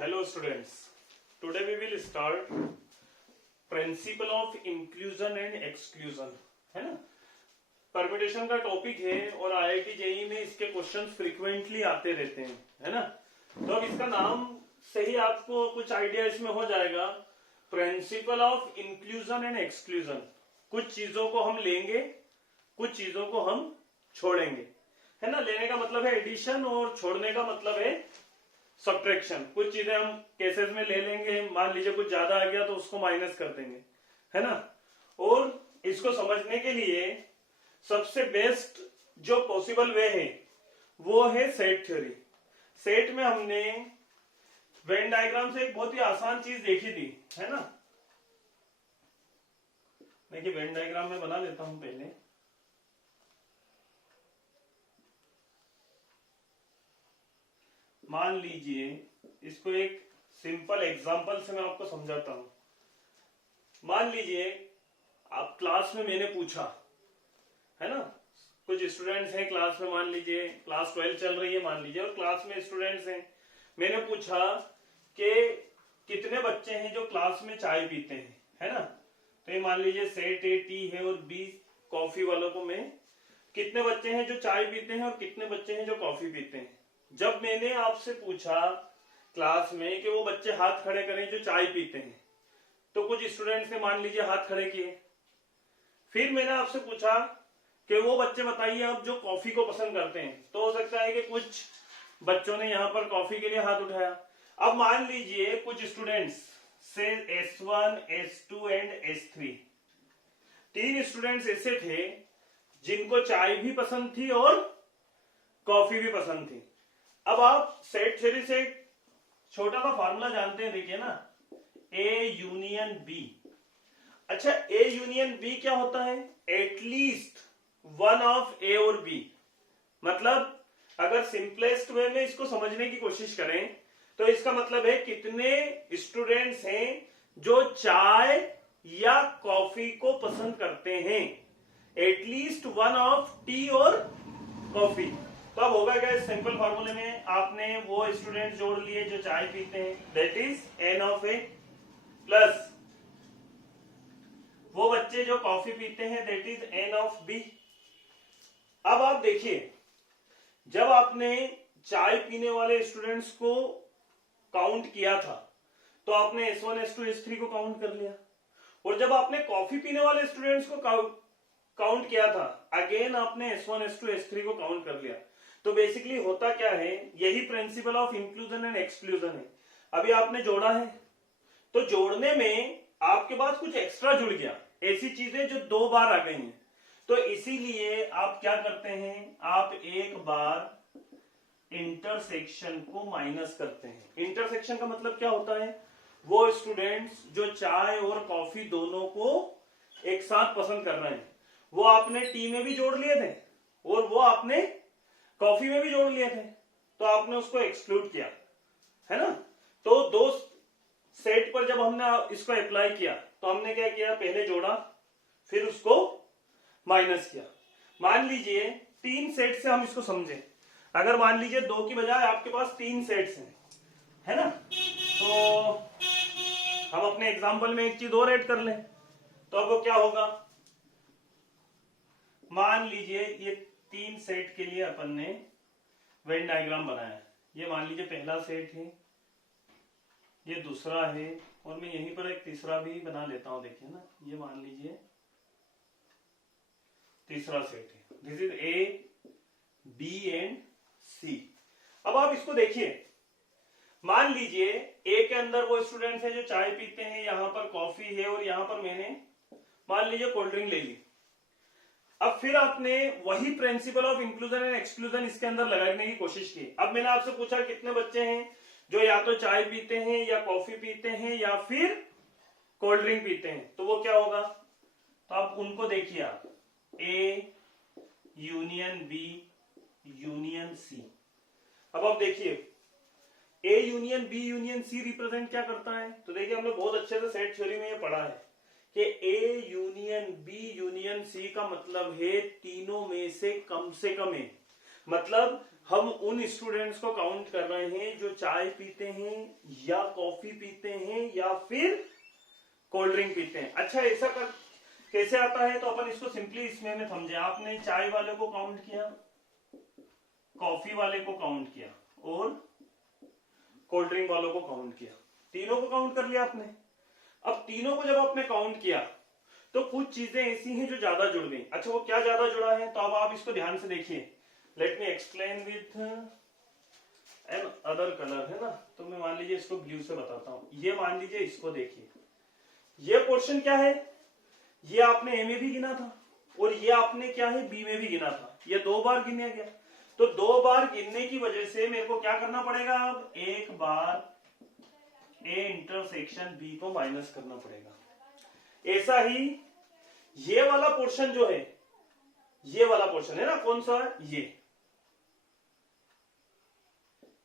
Hello students, today we will start principal of inclusion and exclusion, है ना। Permutation का topic है और आईआईटी जेईई में इसके क्वेश्चन फ्रीक्वेंटली आते रहते हैं, है ना। तो अब इसका नाम से ही आपको कुछ आइडिया इसमें हो जाएगा। Principal of inclusion and exclusion, कुछ चीजों को हम लेंगे, कुछ चीजों को हम छोड़ेंगे, है ना। लेने का मतलब है एडिशन और छोड़ने का मतलब है सब्ट्रैक्शन। कुछ चीजें हम केसेस में ले लेंगे, मान लीजिए कुछ ज्यादा आ गया तो उसको माइनस कर देंगे, है ना। और इसको समझने के लिए सबसे बेस्ट जो पॉसिबल वे है वो है सेट थ्योरी। सेट में हमने वेन डायग्राम से एक बहुत ही आसान चीज देखी थी, है ना। देखिए वेन डायग्राम में बना लेता हूं पहले। मान लीजिए इसको एक सिंपल एग्जांपल से मैं आपको समझाता हूं। मान लीजिए आप क्लास में मैंने पूछा, है ना, कुछ स्टूडेंट्स हैं क्लास में, मान लीजिए क्लास 12 चल रही है मान लीजिए, और क्लास में स्टूडेंट्स हैं। मैंने पूछा कि कितने बच्चे हैं जो क्लास में चाय पीते हैं, है ना। तो ये मान लीजिए सेट ए टी है और बी कॉफी वालों को मैं, कितने बच्चे हैं जो चाय पीते हैं और कितने बच्चे हैं जो कॉफी पीते हैं। जब मैंने आपसे पूछा क्लास में कि वो बच्चे हाथ खड़े करें जो चाय पीते हैं, तो कुछ स्टूडेंट्स ने मान लीजिए हाथ खड़े किए। फिर मैंने आपसे पूछा कि वो बच्चे बताइए अब जो कॉफी को पसंद करते हैं, तो हो सकता है कि कुछ बच्चों ने यहां पर कॉफी के लिए हाथ उठाया। अब मान लीजिए कुछ स्टूडेंट्स से S1, S2 and S3, 3 students ऐसे थे जिनको चाय भी पसंद थी और कॉफी भी पसंद थी। अब आप सेट थ्योरी से छोटा सा फार्मूला जानते हैं, देखिए ना, ए यूनियन बी। अच्छा, ए यूनियन बी क्या होता है? एटलीस्ट वन ऑफ ए और बी। मतलब अगर सिंपलेस्ट वे में इसको समझने की कोशिश करें तो इसका मतलब है कितने स्टूडेंट्स हैं जो चाय या कॉफी को पसंद करते हैं। एटलीस्ट वन ऑफ टी और कॉफी। तो अब होगा क्या, सिंपल फॉर्मूले में आपने वो स्टूडेंट जोड़ लिए जो चाय पीते हैं, that is n of A, plus वो बच्चे जो कॉफी पीते हैं, that is n of B. अब आप देखिए, जब आपने चाय पीने वाले स्टूडेंट्स को काउंट किया था तो आपने S1, S2, S3 को काउंट कर लिया, और जब आपने कॉफी पीने वाले स्टूडेंट्स को काउंट किया था, अगेन आपने S1, S2, S3 को काउंट कर लिया। तो बेसिकली होता क्या है, यही principal of inclusion and exclusion है। अभी आपने जोड़ा है तो जोड़ने में आपके पास कुछ एक्स्ट्रा जुड़ गया, ऐसी चीजें जो 2 बार आ गई हैं। तो इसीलिए आप क्या करते हैं, आप एक बार इंटरसेक्शन को माइनस करते हैं। इंटरसेक्शन का मतलब क्या होता है, वो स्टूडेंट्स जो चाय और कॉफी दोनों को एक साथ पसंद कर रहे हैं, वो आपने टी में भी जोड़ लिए थे और वो आपने कॉफी में भी जोड़ लिए थे, तो आपने उसको एक्सक्लूड किया, है ना। तो दो सेट पर जब हमने इसको अप्लाई किया तो हमने क्या किया, पहले जोड़ा फिर उसको माइनस किया। मान लीजिए 3 सेट से हम इसको समझे, अगर मान लीजिए 2 की बजाय आपके पास 3 सेट्स हैं, है ना, तो हम अपने एग्जांपल में एक चीज और ऐड कर लें। तो अब वो क्या होगा, मान लीजिए ये 3 सेट के लिए अपन ने वेन डायग्राम बनाया। ये मान लीजिए पहला सेट है, ये दूसरा है, और मैं यहीं पर एक तीसरा भी बना लेता हूं। देखिए ना, ये मान लीजिए तीसरा सेट है। This is A, B and C. अब आप इसको देखिए, मान लीजिए ए के अंदर वो स्टूडेंट्स हैं जो चाय पीते हैं, यहां पर कॉफी है और यहां पर मैंने मान लीजिए कोल्ड ड्रिंक ले ली। अब फिर आपने वही principal of inclusion and exclusion इसके अंदर लगाने की कोशिश की। अब मैंने आपसे पूछा कितने बच्चे हैं जो या तो चाय पीते हैं या कॉफी पीते हैं या फिर कोल्ड ड्रिंक पीते हैं, तो वो क्या होगा। तो आप उनको देखिए, आप A union B union C. अब आप देखिए A union B union C represent क्या करता है, तो देखिए हमने बहुत अच्छे से सेट थ्योरी में ये पढ़ा है कि A union B union C का मतलब है तीनों में से कम है। मतलब हम उन स्टूडेंट्स को काउंट कर रहे हैं जो चाय पीते हैं या कॉफी पीते हैं या फिर कोल्ड ड्रिंक पीते हैं। अच्छा, ऐसा कर कैसे आता है, तो अपन इसको सिंपली इसमें में समझे। आपने चाय वाले को काउंट किया, कॉफी वाले को काउंट किया और कोल्ड ड्रिंक वालों को काउंट किया, तीनों को काउंट कर लिया आपने। अब तीनों को जब आपने काउंट किया तो कुछ चीजें ऐसी हैं जो ज्यादा जुड़ गई। अच्छा, वो क्या ज्यादा जुड़ा है, तो अब आप इसको ध्यान से देखिए। Let me explain with an other colour, है ना। तो मैं मान लीजिए इसको ब्लू से बताता हूं। ये मान लीजिए, इसको देखिए, ये पोर्शन क्या है, ये आपने ए में भी गिना था और ये आपने क्या है बी में भी गिना था। ये 2 बार गिना गया, तो 2 बार गिनने की वजह से मेरे को क्या करना पड़ेगा, अब एक बार ए इंटरसेक्शन बी को माइनस करना पड़ेगा। ऐसा ही ये वाला पोर्शन जो है, ये वाला पोर्शन है ना, कौन सा,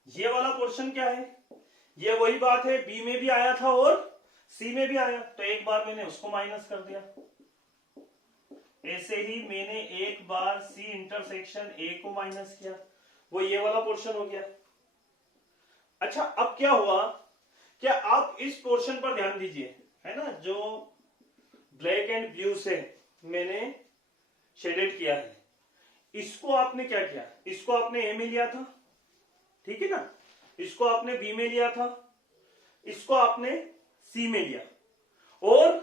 ये वाला पोर्शन क्या है, ये वही बात है, बी में भी आया था और सी में भी आया, तो एक बार मैंने उसको माइनस कर दिया। ऐसे ही मैंने एक बार सी इंटरसेक्शन ए को माइनस किया, वो ये वाला पोर्शन हो गया। अच्छा, अब क्या हुआ, क्या आप इस पोर्शन पर ध्यान दीजिए, है ना, जो ब्लैक एंड ब्लू से मैंने शेडेड किया है, इसको आपने क्या किया, इसको आपने ए में लिया था, ठीक है ना, इसको आपने बी में लिया था, इसको आपने सी में लिया, और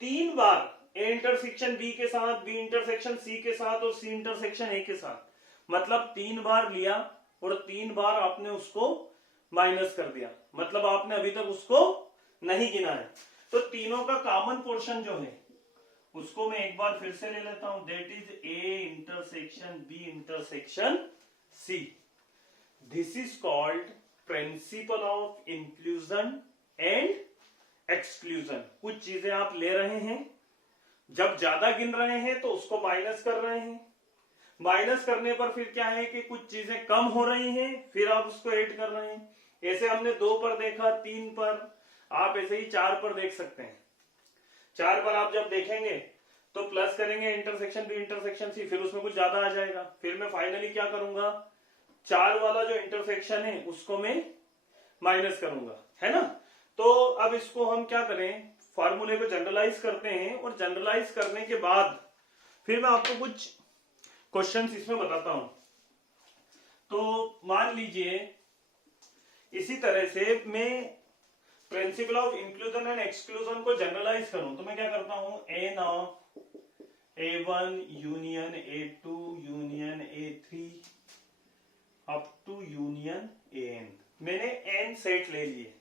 3 बार ए इंटरसेक्शन बी के साथ, बी इंटरसेक्शन सी के साथ और सी इंटरसेक्शन ए के साथ, मतलब 3 बार लिया और 3 बार आपने उसको माइनस कर दिया, मतलब आपने अभी तक उसको नहीं गिना है। तो तीनों का कॉमन पोर्शन जो है उसको मैं एक बार फिर से ले लेता हूं, that is A intersection B intersection C. This is called principle of inclusion and exclusion. कुछ चीजें आप ले रहे हैं, जब ज्यादा गिन रहे हैं तो उसको माइनस कर रहे हैं, माइनस करने पर फिर क्या है कि कुछ चीजें कम हो रही हैं, फिर आप उसको ऐड कर रहे हैं। ऐसे हमने 2 पर देखा, 3 पर, आप ऐसे ही 4 पर देख सकते हैं। 4 पर आप जब देखेंगे तो प्लस करेंगे इंटरसेक्शन बी इंटरसेक्शन सी, फिर उसमें कुछ ज्यादा आ जाएगा, फिर मैं फाइनली क्या करूंगा, 4 वाला जो इंटरसेक्शन है उसको मैं माइनस करूंगा, है ना। तो अब इसको हम क्या करें, फार्मूले को जनरलाइज करते हैं, और जनरलाइज करने के बाद फिर मैं आपको कुछ क्वेश्चंस इसमें बताता हूं। तो मान लीजिए इसी तरह से मैं principle of inclusion and exclusion को जनरलाइज करूं, तो मैं क्या करता हूं, n of A1 union A2 union A3 up to union AN। मैंने n सेट ले लिए,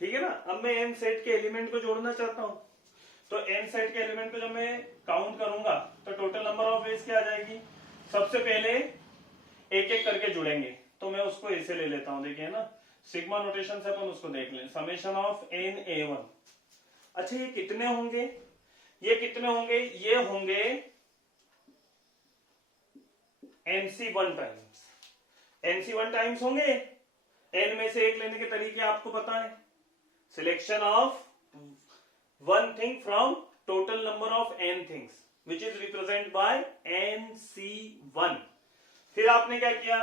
ठीक है ना। अब मैं n सेट के एलिमेंट को जोड़ना चाहता हूं, तो n सेट के एलिमेंट को जब मैं काउंट करूंगा तो टोटल नंबर ऑफ वेज क्या आ जाएगी। सबसे पहले एक एक करके जुड़ेंगे, तो मैं उसको ऐसे ले लेता हूं, देखिए ना, सिग्मा नोटेशन से अपन उसको देख लें, समेशन ऑफ n A1। अच्छा, ये कितने होंगे, ये कितने होंगे, ये होंगे NC1 टाइम्स, NC1 टाइम्स होंगे। n में से एक लेने के तरीके आपको पता है, selection of one thing from total number of n things which is represent by NC1। फिर आपने क्या किया,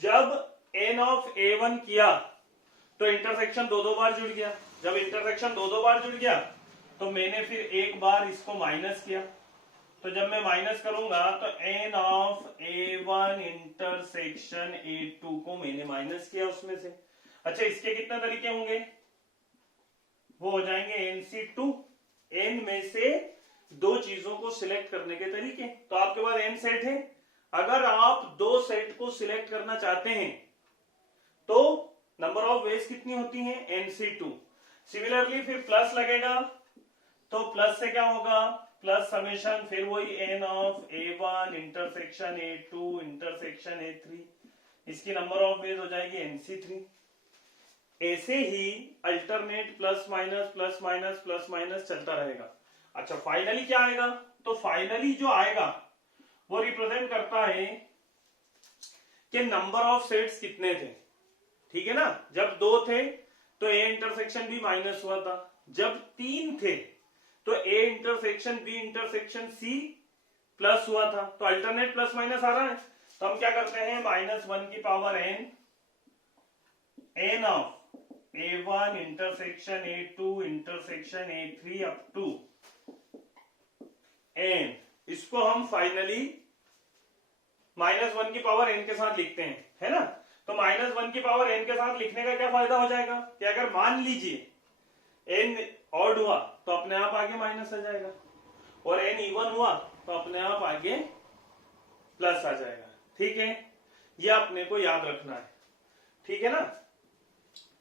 जब n ऑफ A1 किया तो इंटरसेक्शन 2 बार जुड़ गया, जब इंटरसेक्शन 2 बार जुड़ गया तो मैंने फिर एक बार इसको माइनस किया, तो जब मैं माइनस करूंगा तो n of A1 intersection A2 को मैंने माइनस किया उसमें से। अच्छा, इसके कितने तरीके होंगे, वो हो जाएंगे NC2, n में से 2 चीजों को सिलेक्ट करने के तरीके। तो आपके पास n सेट है, अगर आप 2 सेट को सिलेक्ट करना चाहते हैं तो नंबर ऑफ वेज कितनी होती हैं, NC2। सिमिलरली फिर प्लस लगेगा, तो प्लस से क्या होगा, प्लस समेशन, फिर वही n of A1 intersection A2 intersection A3, इसकी नंबर ऑफ वेज हो जाएगी NC3। ऐसे ही अल्टरनेट प्लस माइनस चलता रहेगा। अच्छा, फाइनली क्या आएगा, तो फाइनली जो आएगा वो रिप्रेजेंट करता है कि नंबर ऑफ सेट्स कितने थे, ठीक है ना। जब 2 थे तो A इंटरसेक्शन B माइनस हुआ था, जब 3 थे तो A intersection B intersection C plus हुआ था। तो अल्टरनेट प्लस माइनस आ रहा है, तो हम क्या करते हैं, -1 की power n of A1 intersection A2 intersection A3 up to n, इसको हम फाइनली -1 की पावर n के साथ लिखते हैं, है ना। तो -1 की पावर n के साथ लिखने का क्या फायदा हो जाएगा कि अगर मान लीजिए n ऑड हुआ तो अपने आप आगे माइनस आ जाएगा, और n इवन हुआ तो अपने आप आगे प्लस आ जाएगा। ठीक है, ये अपने को याद रखना है, ठीक है ना।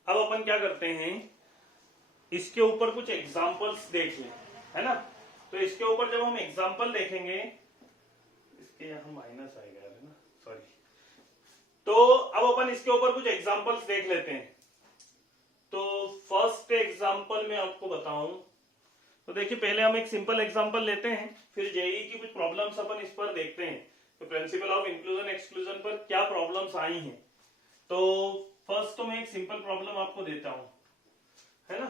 अब अपन क्या करते हैं, इसके ऊपर कुछ एग्जांपल्स देख लें, है ना। तो इसके ऊपर जब हम एग्जांपल देखेंगे, इसके यहां माइनस आएगा, है ना, सॉरी। तो अब अपन इसके ऊपर कुछ एग्जांपल्स देख लेते हैं। तो फर्स्ट एग्जांपल मैं आपको बताऊं तो देखिए, पहले हम एक सिंपल एग्जांपल लेते हैं, फिर जेई की कुछ प्रॉब्लम्स अपन इस पर देखते हैं, तो प्रिंसिपल ऑफ इंक्लूजन एक्सक्लूजन पर क्या प्रॉब्लम्स आई हैं। तो फर्स्ट तो मैं एक सिंपल प्रॉब्लम आपको देता हूं, है ना।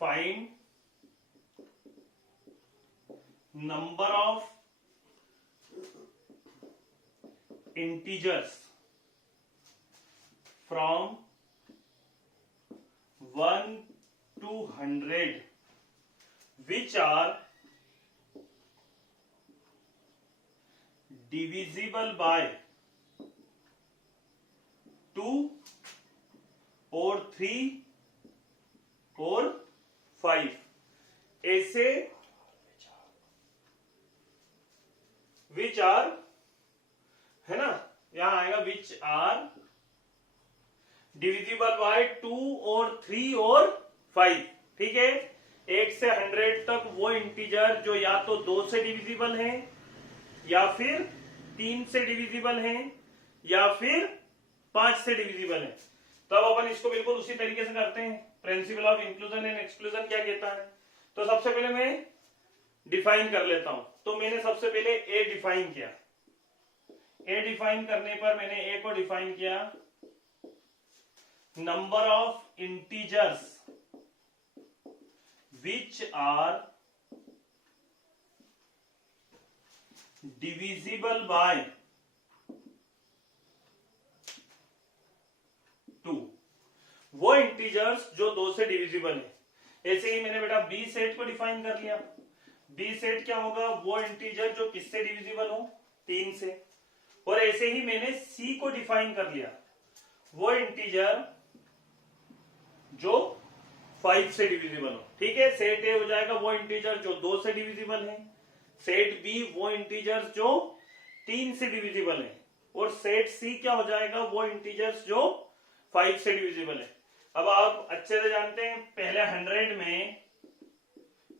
Find number of integers from 1 to 100 which are divisible by 2 or 3 or 5। ऐसे which are, है ना, यहां आएगा which are divisible by 2 और 3 और 5। ठीक है, 1 से 100 तक वो इंटीजर जो या तो 2 से डिविजिबल है, या फिर 3 से डिविजिबल है, या फिर 5 से डिविजिबल है। तो अब अपन इसको बिल्कुल उसी तरीके से करते हैं। Principal of inclusion and exclusion क्या कहता है, तो सबसे पहले मैं डिफाइन कर लेता हूं। तो मैंने सबसे पहले ए डिफाइन किया। ए डिफाइन करने पर मैंने ए को डिफाइन किया, number of integers which are divisible by 2, वो इंटीजर्स जो 2 से डिविजिबल है। ऐसे ही मैंने बेटा बी सेट को डिफाइन कर लिया। बी सेट क्या होगा, वो इंटीजर जो किससे डिविजिबल हो, 3 से। और ऐसे ही मैंने सी को डिफाइन कर लिया, वो इंटीजर जो 5 से डिविजिबल हो। ठीक है, सेट ए हो जाएगा वो इंटीजर जो 2 से डिविजिबल है, सेट बी वो इंटीजर्स जो 3 से डिविजिबल है, और सेट सी क्या हो जाएगा, वो इंटीजर्स जो 5 से डिविजिबल है। अब आप अच्छे से जानते हैं, पहले 100 में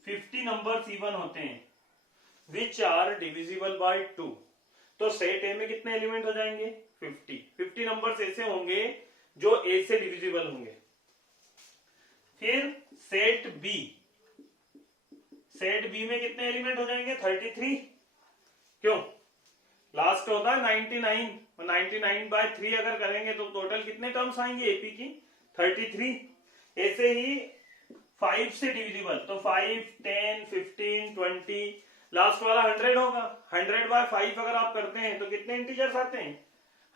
50 नंबर्स इवन होते हैं विच आर डिविजिबल बाय 2। तो सेट ए में कितने एलिमेंट हो जाएंगे, 50 नंबर्स ऐसे होंगे जो ए से डिविजिबल होंगे। फिर सेट बी में कितने एलिमेंट हो जाएंगे, 33। क्यों, लास्ट होता है 99, 99 बाय 3 अगर करेंगे तो टोटल कितने टर्म्स आएंगे एपी की, 33। ऐसे ही 5 से डिविजिबल, तो 5, 10, 15, 20, लास्ट वाला 100 होगा। 100 बाय 5 अगर आप करते हैं तो कितने इंटीजर्स आते हैं,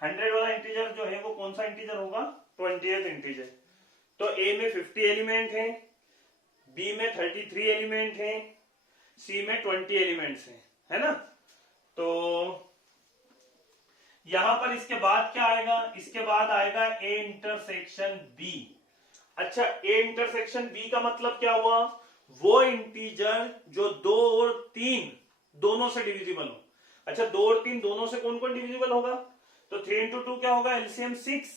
100 वाला इंटीजर जो है वो कौन सा इंटीजर होगा, 20th इंटीजर। तो ए में 50 एलिमेंट है, बी में 33 एलिमेंट है, सी में 20 एलिमेंट्स हैं, है ना। तो यहां पर इसके बाद क्या आएगा, इसके बाद आएगा ए इंटरसेक्शन बी। अच्छा, ए इंटरसेक्शन बी का मतलब क्या हुआ, वो इंटीजर जो 2 और 3 दोनों से डिविजिबल हो। अच्छा, 2 और 3 दोनों से कौन कौन डिविजिबल होगा, तो 3 into 2 क्या होगा, एलसीएम 6।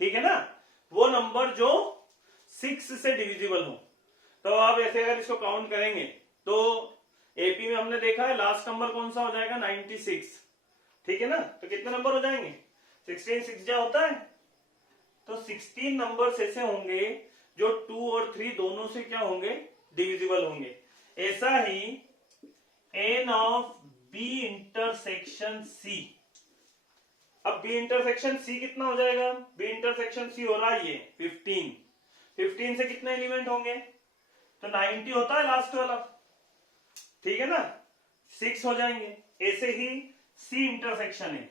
ठीक है ना, वो नंबर जो 6 से डिविजिबल हो। तो आप ऐसे अगर इसको काउंट करेंगे तो एपी में हमने देखा है लास्ट नंबर कौन सा हो जाएगा, 96। ठीक है ना, तो कितने नंबर हो जाएंगे, 16, 6 जा होता है, तो 16 नंबर्स ऐसे होंगे जो 2 और 3 दोनों से क्या होंगे, डिविजिबल होंगे। ऐसा ही n of B intersection C. अब बी इंटरसेक्शन सी कितना हो जाएगा, बी इंटरसेक्शन सी हो रहा है ये 15 से कितने एलिमेंट होंगे, तो 90 होता है लास्ट वाला। ठीक है ना, 6 हो जाएंगे। ऐसे ही सी इंटरसेक्शन ए,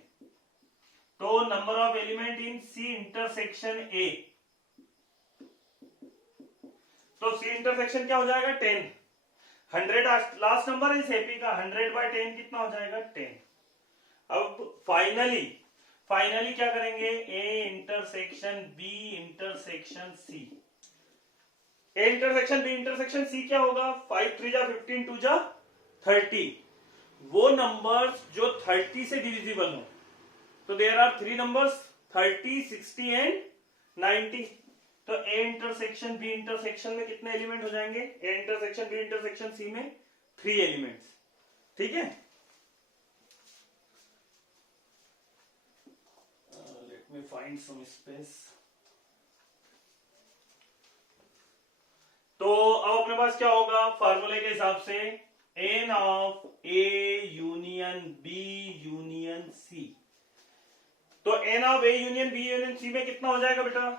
तो number of element in C intersection A, तो सी इंटरसेक्शन क्या हो जाएगा 10। 100 लास्ट नंबर इस एपी का, 100/10 कितना हो जाएगा 10। अब फाइनली क्या करेंगे, A intersection B intersection C, A intersection B intersection C क्या होगा, 5 3 जा 15 2 जा 30, वो नंबर्स जो 30 से डिविजिबल हो, तो देयर आर 3 नंबर्स 30 60 एंड 90, तो ए इंटरसेक्शन बी इंटरसेक्शन में कितने एलिमेंट हो जाएंगे, A intersection B intersection C में 3 एलिमेंट्स। ठीक है, let me find some space. तो अब अपने पास क्या होगा, फार्मूले के हिसाब से n of A union B union C, तो n of A union B union C में कितना हो जाएगा बेटा,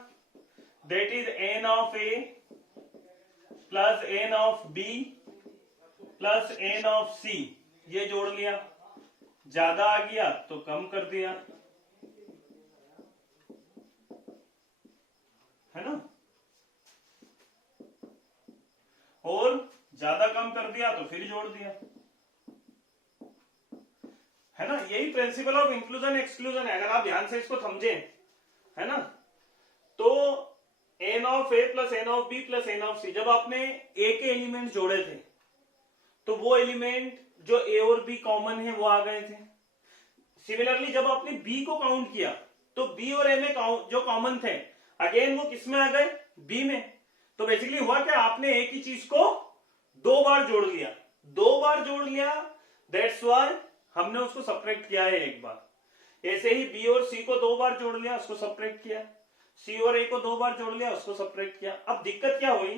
that is n of A plus n of B plus n of C, ये जोड़ लिया, ज्यादा आ गया तो कम कर दिया, है ना, और ज्यादा कम कर दिया तो फिर जोड़ दिया, है ना। यही प्रिंसिपल ऑफ इंक्लूजन एक्सक्लूजन है, अगर आप ध्यान से इसको समझें, है ना। तो n of A plus n of B plus n of C, जब आपने ए के एलिमेंट जोड़े थे तो वो एलिमेंट जो ए और बी कॉमन है वो आ गए थे। सिमिलरली जब आपने बी को काउंट किया तो बी और ए में जो कॉमन थे अगेन वो किस में आ गए, बी में। तो बेसिकली हुआ क्या, आपने एक ही चीज को 2 बार जोड़ लिया, दैट्स व्हाई हमने उसको सब्ट्रैक्ट किया है एक बार। ऐसे ही बी और सी को 2 बार जोड़ लिया, उसको सब्ट्रैक्ट किया, सी और ए को 2 बार जोड़ लिया, उसको सब्ट्रैक्ट किया। अब दिक्कत क्या हुई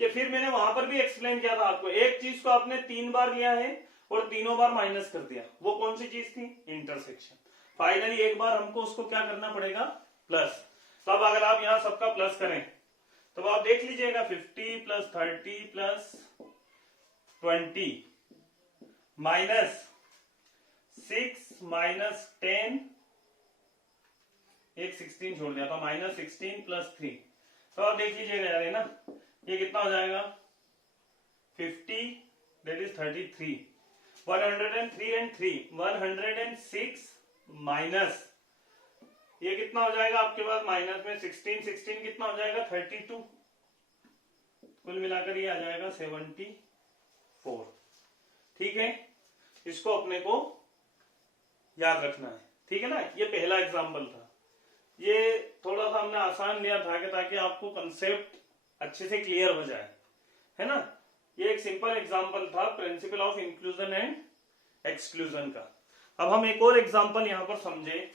कि फिर मैंने वहां पर भी एक्सप्लेन किया था आपको, एक चीज को आपने 3 बार लिया है और तीनों बार माइनस कर दिया, वो कौन सी चीज थी, इंटरसेक्शन। फाइनली एक बार हमको उसको क्या करना पड़ेगा, प्लस। तो अब अगर आप यहां सबका प्लस करें तो आप देख लीजिएगा 50 प्लस 30 प्लस 20 माइनस 6 माइनस 10, एक 16 छोड़ दिया, तो माइनस 16 प्लस 3, तो आप देख लीजिएगा यार, है ना, ये कितना हो जाएगा 50, दैट इज 33, 103 एंड 3 106 माइनस ये कितना हो जाएगा आपके पास, माइनस में 16 कितना हो जाएगा 32, कुल मिलाकर ये आ जाएगा 74। ठीक है, इसको अपने को याद रखना है, ठीक है ना। ये पहला एग्जाम्पल था, ये थोड़ा सा हमने आसान लिया था कि ताकि आपको कंसेप्ट अच्छे से क्लियर हो जाए, है ना। ये एक सिंपल एग्जाम्पल था principle of inclusion and exclusion का। अब हम एक और एग्जाम्पल यहां पर समझे,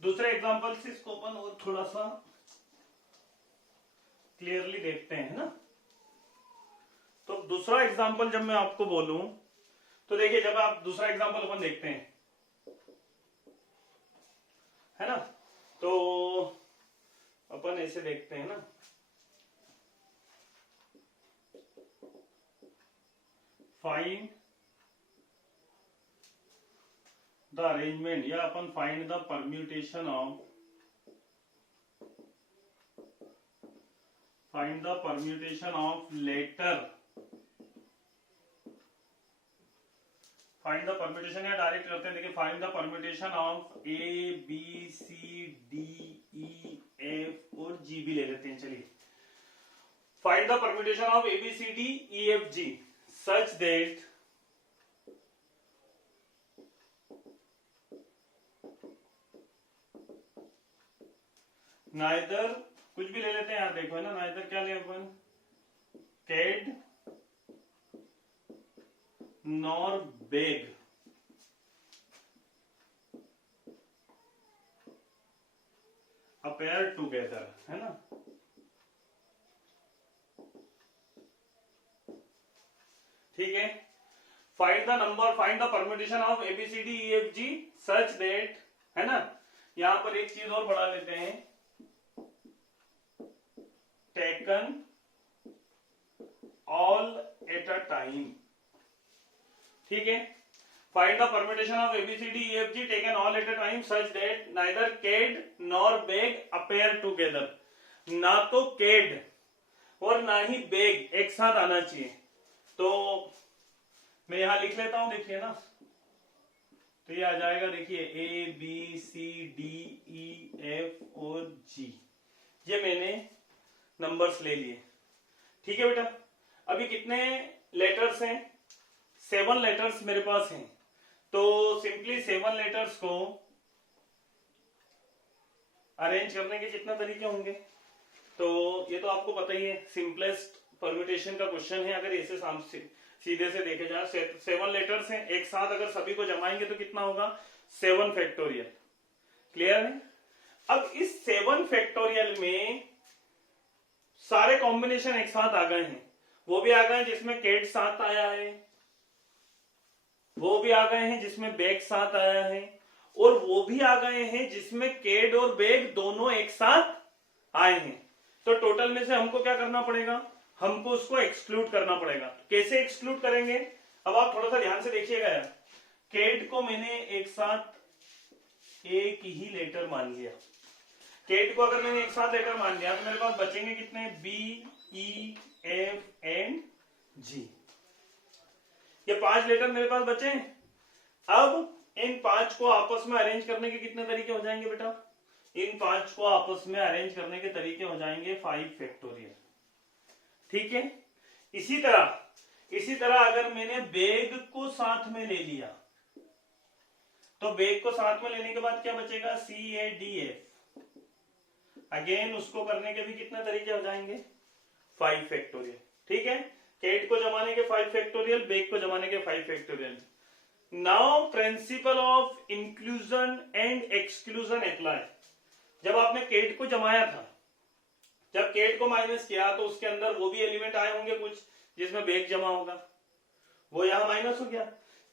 दूसरे एग्जाम्पल से इसको अपन और थोड़ा सा क्लियरली देखते हैं, है ना। तो दूसरा एग्जाम्पल जब मैं आपको बोलूं तो देखिए, जब आप दूसरा एग्जाम्पल अपन देखते हैं, है ना, तो अपन ऐसे देखते हैं ना, फाइंड द अरेंजमेंट, या अपन find the permutation of letter, find the permutation, या डायरेक्ट करते हैं, देखिए find the permutation of A B C D E F और जी भी ले लेते हैं। चलिए, find the permutation of A B C D E F G such that neither, कुछ भी ले लेते हैं यार, देखो है ना, नाइदर क्या ले अपन, cad nor beg, appear together, है ना। ठीक है, find the number, find the permutation of A B C D E F G such that, है ना। यहां पर एक चीज और बढ़ा लेते हैं, taken all at a time. ठीक है, Find the permutation of ABCD EFG taken all at a time such that neither CAD nor BEG appear together. ना तो CAD और ना ही BEG एक साथ आना चाहिए। तो मैं यहां लिख लेता हूं, देखिए ना, तो ये आ जाएगा, देखिए A B C D E F और G, ये मैंने नंबर्स ले लिए। ठीक है बेटा, अभी कितने लेटर्स हैं? 7 लेटर्स मेरे पास हैं। तो सिंपली 7 लेटर्स को अरेंज करने के कितने तरीके होंगे? तो ये तो आपको पता ही है, सिंपलेस्ट परम्यूटेशन का क्वेश्चन है। अगर ऐसे सीधे से देखे जाए, 7 लेटर्स हैं, एक साथ अगर सभी को जमाएंगे तो कितना होगा? 7 फैक्टोरियल। क्लियर है? अब इस 7 फैक्टोरियल में सारे कॉम्बिनेशन एक साथ आ गए हैं। वो भी आ गए हैं जिसमें कैड साथ आया है, वो भी आ गए हैं जिसमें बेग साथ आया है, और वो भी आ गए हैं जिसमें कैड और बेग दोनों एक साथ आए हैं। तो टोटल में से हमको क्या करना पड़ेगा? हमको उसको एक्सक्लूड करना पड़ेगा। कैसे एक्सक्लूड करेंगे? अब आप थोड़ा सा ध्यान से देखिएगा यार। कैड को मैंने एक साथ एक ही लेटर मान लिया। कैड को अगर मैंने एक साथ लेटर मान लिया तो मेरे पास बचेंगे कितने? बी, ई, एफ एंड जी। ये 5 लेटर मेरे पास बचे हैं। अब इन 5 को आपस में अरेंज करने के कितने तरीके हो जाएंगे बेटा? इन 5 को आपस में अरेंज करने के तरीके हो जाएंगे 5 फैक्टोरियल। ठीक है? इसी तरह अगर मैंने बेग को साथ में ले लिया तो बेग को साथ में लेने के बाद क्या बचेगा? CADF। अगेन उसको करने के भी कितने तरीके हो जाएंगे? 5 फैक्टोरियल। ठीक है? कैड को जमाने के 5 फैक्टोरियल, बेग को जमाने के 5 factorial. Now principal of inclusion and exclusion apply. जब आपने कैड को जमाया था, जब कैड को माइनस किया तो उसके अंदर वो भी एलिमेंट आए होंगे कुछ जिसमें बेग जमा होगा, वो यहां माइनस हो गया।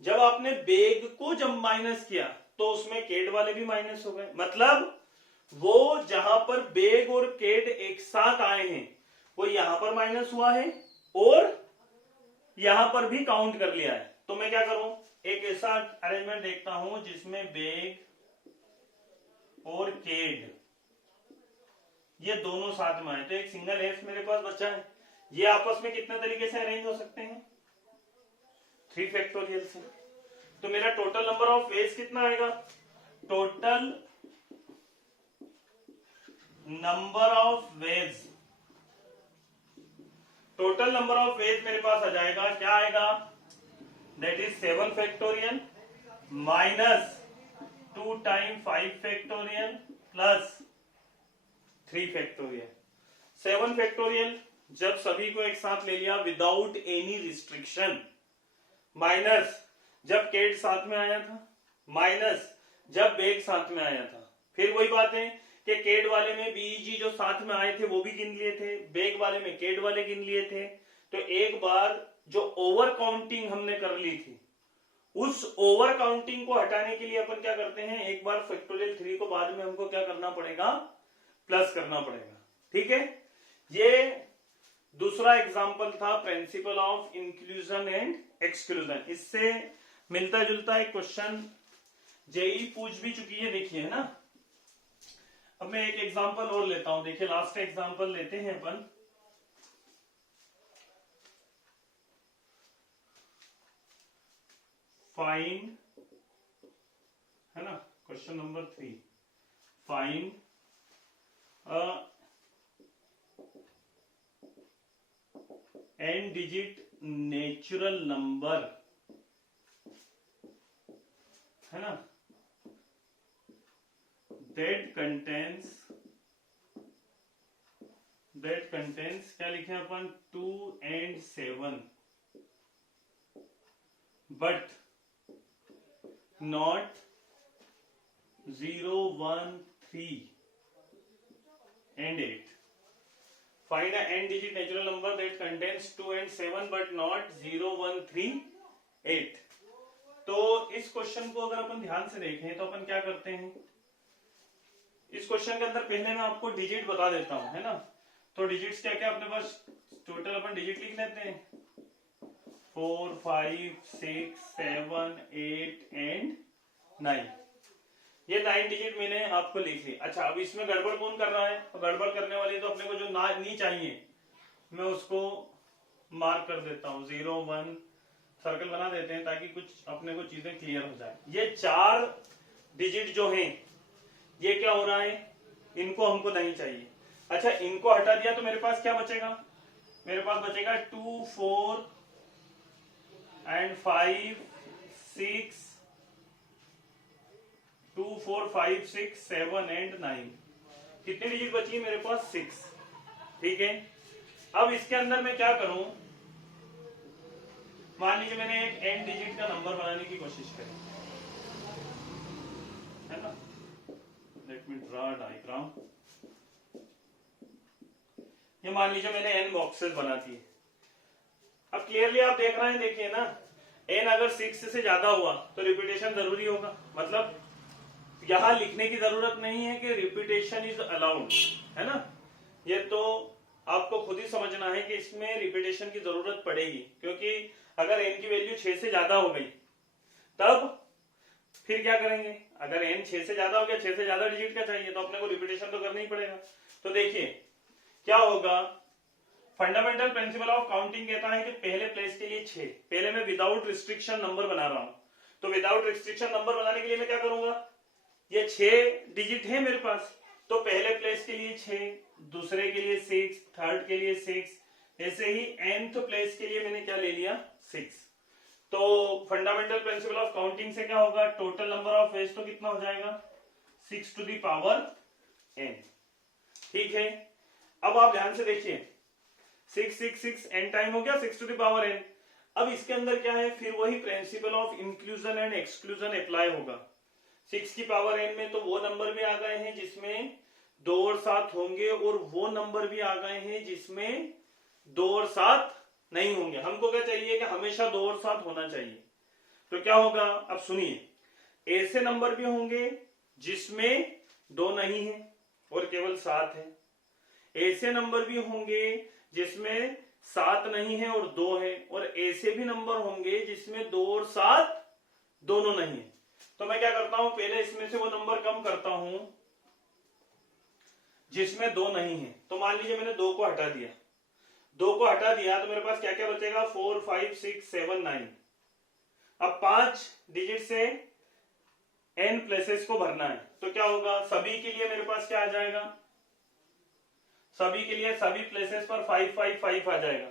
जब आपने बेग को जब माइनस किया तो उसमें कैड वाले भी माइनस हो गए। मतलब वो जहां पर बेग और कैड एक साथ आए हैं वो यहां पर माइनस हुआ है और यहां पर भी काउंट कर लिया है। तो मैं क्या करूं? एक ऐसा अरेंजमेंट देखता हूं जिसमें बेग और कैड ये दोनों साथ में आए, तो एक सिंगल एफ मेरे पास बचा है। ये आपस में कितने तरीके से अरेंज हो सकते हैं? 3 फैक्टोरियल से। तो मेरा टोटल नंबर ऑफ वेज कितना आएगा? Total number of veg, total number of veg मेरे पास आ जाएगा, क्या आएगा? That is 7 factorial minus 2 time 5 factorial plus 3 factorial. 7 factorial जब सभी को एक साथ ले लिया विदाउट एनी रिस्ट्रिक्शन, माइनस जब कैड साथ में आया था, माइनस जब बेग साथ में आया था। फिर वही बात है कि कैड वाले में बीईजी जो साथ में आए थे वो भी गिन लिए थे, बेग वाले में कैड वाले गिन लिए थे। तो एक बार जो ओवर काउंटिंग हमने कर ली थी उस ओवर काउंटिंग को हटाने के लिए अपन क्या करते हैं? एक बार फैक्टोरियल 3 को बाद में हमको क्या करना पड़ेगा? प्लस करना पड़ेगा। ठीक है? ये दूसरा एग्जांपल था principle of inclusion and exclusion. इससे मिलता जुलता एक क्वेश्चन जेई पूछ भी चुकी है, देखिए, है ना। अब मैं एक एग्जांपल और लेता हूं, देखिए लास्ट एग्जांपल लेते हैं अपन। फाइंड, है ना, question number 3, find n digit natural number, है ना, that contains क्या लिखे अपन? 2 and 7 but not 0, 1, 3 and 8. Find a n digit natural number that contains 2 and 7 but not 0, 1, 3, 8. तो इस क्वेश्चन को अगर अपन ध्यान से देखें तो अपन क्या करते हैं? इस क्वेश्चन के अंदर पहले मैं आपको डिजिट बता देता हूं, है ना। तो डिजिट्स क्या क्या अपने पास? टोटल अपन डिजिट लिख लेते हैं। 4 5 6 7 8 एंड 9। ये 9 डिजिट मैंने आपको लिख ली। अच्छा, अब इसमें गड़बड़ कौन कर रहा है? तो गड़बड़ करने वाली तो अपने को जो ना नहीं चाहिए, मैं उसको मार्क कर देता हूं, 0 1 सर्कल बना देते हैं ताकि कुछ अपने को चीजें क्लियर हो जाए। ये 4 डिजिट जो हैं, ये क्या हो रहा है, इनको हमको नहीं चाहिए। अच्छा, इनको हटा दिया तो मेरे पास क्या बचेगा? मेरे पास बचेगा 2 4 एंड 5 6 2 4 5 6 7 एंड 9। कितनी डिजिट बची है मेरे पास? 6। ठीक है, अब इसके अंदर मैं क्या करूं, मान लीजिए मैंने एक एन डिजिट का नंबर बनाने की कोशिश करी, है ना। Let me draw diagram. ये मान लीजिए मैंने एन बॉक्सेस बना दिए। अब क्लियरली आप देख रहे हैं, देखिए ना, एन अगर 6 से ज्यादा हुआ तो रिपीटेशन जरूरी होगा। मतलब यहां लिखने की जरूरत नहीं है कि रिपीटेशन इज अलाउड, है ना। ये तो आपको खुद ही समझना है कि इसमें रिपीटेशन की जरूरत पड़ेगी, क्योंकि अगर एन की वैल्यू 6 से ज्यादा हो गई तब फिर क्या करेंगे? अगर एन 6 से ज्यादा हो गया, 6 से ज्यादा डिजिट का चाहिए, तो अपने को रिपीटेशन तो करना ही पड़ेगा। तो देखिए क्या होगा, फंडामेंटल प्रिंसिपल ऑफ काउंटिंग कहता है कि पहले प्लेस के लिए 6। पहले मैं विदाउट रिस्ट्रिक्शन नंबर बना रहा हूं, तो विदाउट रिस्ट्रिक्शन नंबर बनाने के लिए मैं क्या करूंगा, ये 6 डिजिट है मेरे पास, तो पहले प्लेस के लिए 6, दूसरे के लिए 6, थर्ड के लिए 6, ऐसे ही nth प्लेस के लिए मैंने क्या ले लिया, 6। तो फंडामेंटल प्रिंसिपल ऑफ काउंटिंग से क्या होगा, टोटल नंबर ऑफ वेज तो कितना हो जाएगा, 6 टू द पावर n। ठीक है, अब आप ध्यान से देखिए, 6 6 6 n टाइम हो गया 6 टू द पावर n। अब इसके अंदर क्या है, फिर वही principal of inclusion and exclusion apply होगा। 6 की पावर n में तो वो नंबर भी आ गए हैं जिसमें 2 और 7 होंगे, और वो नंबर भी आ गए हैं जिसमें 2 और 7 नहीं होंगे। हमको क्या चाहिए कि हमेशा 2 और 7 होना चाहिए। तो क्या होगा, अब सुनिए, ऐसे नंबर भी होंगे जिसमें 2 नहीं है और केवल 7 है, ऐसे नंबर भी होंगे जिसमें 7 नहीं है और 2 है, और ऐसे भी नंबर होंगे जिसमें 2 और 7 दोनों नहीं है। तो मैं क्या करता हूं, पहले इसमें से वो नंबर कम करता हूं जिसमें 2 नहीं है। तो मान लीजिए मैंने 2 को हटा दिया, 2 को हटा दिया तो मेरे पास क्या क्या बचेगा, 4 5 6 7 9। अब 5 डिजिट से n प्लेसेस को भरना है, तो क्या होगा, सभी के लिए मेरे पास क्या आ जाएगा, सभी के लिए सभी प्लेसेस पर 5 5 5 आ जाएगा।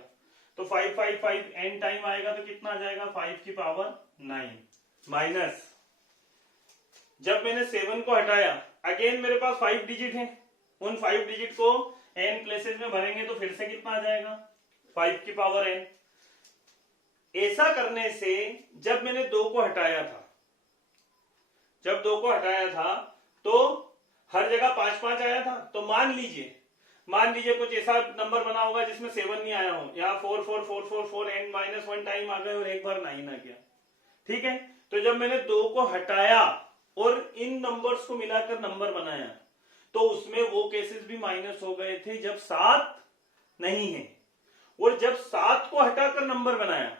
तो 5 5 5 n टाइम आएगा तो कितना आ जाएगा, 5 की पावर 9 माइनस, जब मैंने 7 को हटाया, अगेन मेरे पास 5 डिजिट है, उन 5 डिजिट को n प्लेसेस में भरेंगे तो फिर से कितना आ जाएगा, 5 की पावर n। ऐसा करने से जब मैंने 2 को हटाया था, जब 2 को हटाया था तो हर जगह 5 5 आया था। तो मान लीजिए कुछ ऐसा नंबर बना होगा जिसमें 7 नहीं आया हो, यहाँ 4 4 4 4 4 n -1 टाइम आ गए और एक बार 9 आ गया। ठीक है, तो जब मैंने 2 को हटाया और इन नंबर्स को मिलाकर नंबर बनाया, तो उसमें वो केसेस भी माइनस हो गए थे जब 7 नहीं है, और जब 7 को हटाकर नंबर बनाया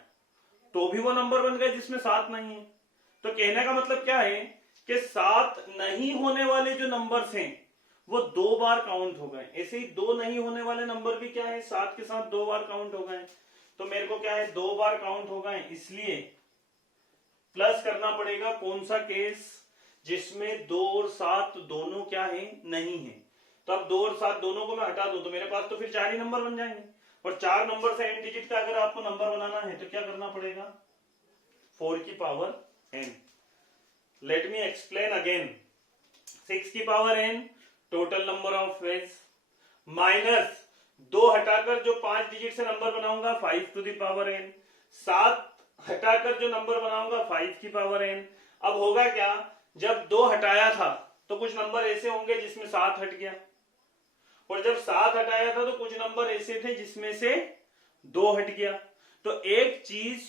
तो भी वो नंबर बन गए जिसमें 7 नहीं है। तो कहने का मतलब क्या है कि 7 नहीं होने वाले जो नंबर्स हैं वो 2 बार काउंट हो गए, ऐसे ही 2 नहीं होने वाले नंबर भी क्या है, 7 के साथ 2 बार काउंट हो गए। तो मेरे को क्या है, 2 बार काउंट हो गए, इसलिए प्लस करना पड़ेगा कौन सा केस, जिसमें 2 और 7 दोनों क्या है, नहीं है। तो अब 2 और 7 दोनों को मैं हटा दूं तो मेरे पास तो फिर 4 ही नंबर बन जाएंगे, और 4 नंबर से n डिजिट का अगर आपको नंबर बनाना है तो क्या करना पड़ेगा, 4 की power n। Let me explain again, 6 की power n total number of veg, minus 2 हटाकर जो 5 डिजिट से नंबर बनाऊंगा 5 टू द पावर n, 7 हटाकर जो नंबर बनाऊंगा 5 की पावर n। अब होगा क्या, जब 2 हटाया था तो कुछ नंबर ऐसे होंगे जिसमें 7 हट गया, और जब 7 हटाया था तो कुछ नंबर ऐसे थे जिसमें से 2 हट गया। तो एक चीज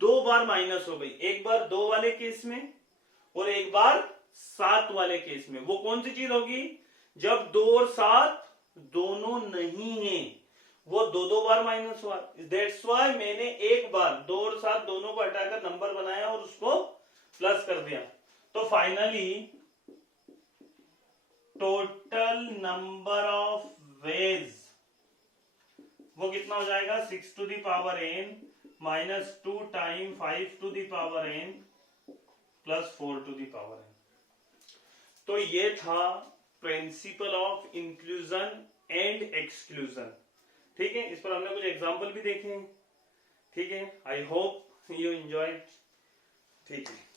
2 बार माइनस हो गई, एक बार 2 वाले केस में और एक बार 7 वाले केस में। वो कौन सी चीज होगी, जब 2 और 7 दोनों नहीं है, वो दो दो बार माइनस हुआ, दैट्स वाई मैंने एक बार 2 और 7 दोनों को हटाकर नंबर बनाया और उसको प्लस कर दिया। तो finally total number of ways वो कितना हो जाएगा, 6 to the power n minus 2 time 5 to the power n plus 4 to the power n। तो ये था principle of inclusion and exclusion. ठीक है, इस पर हमने कुछ एग्जाम्पल भी देखे हैं। ठीक है, आई होप यू एंजॉय। ठीक है।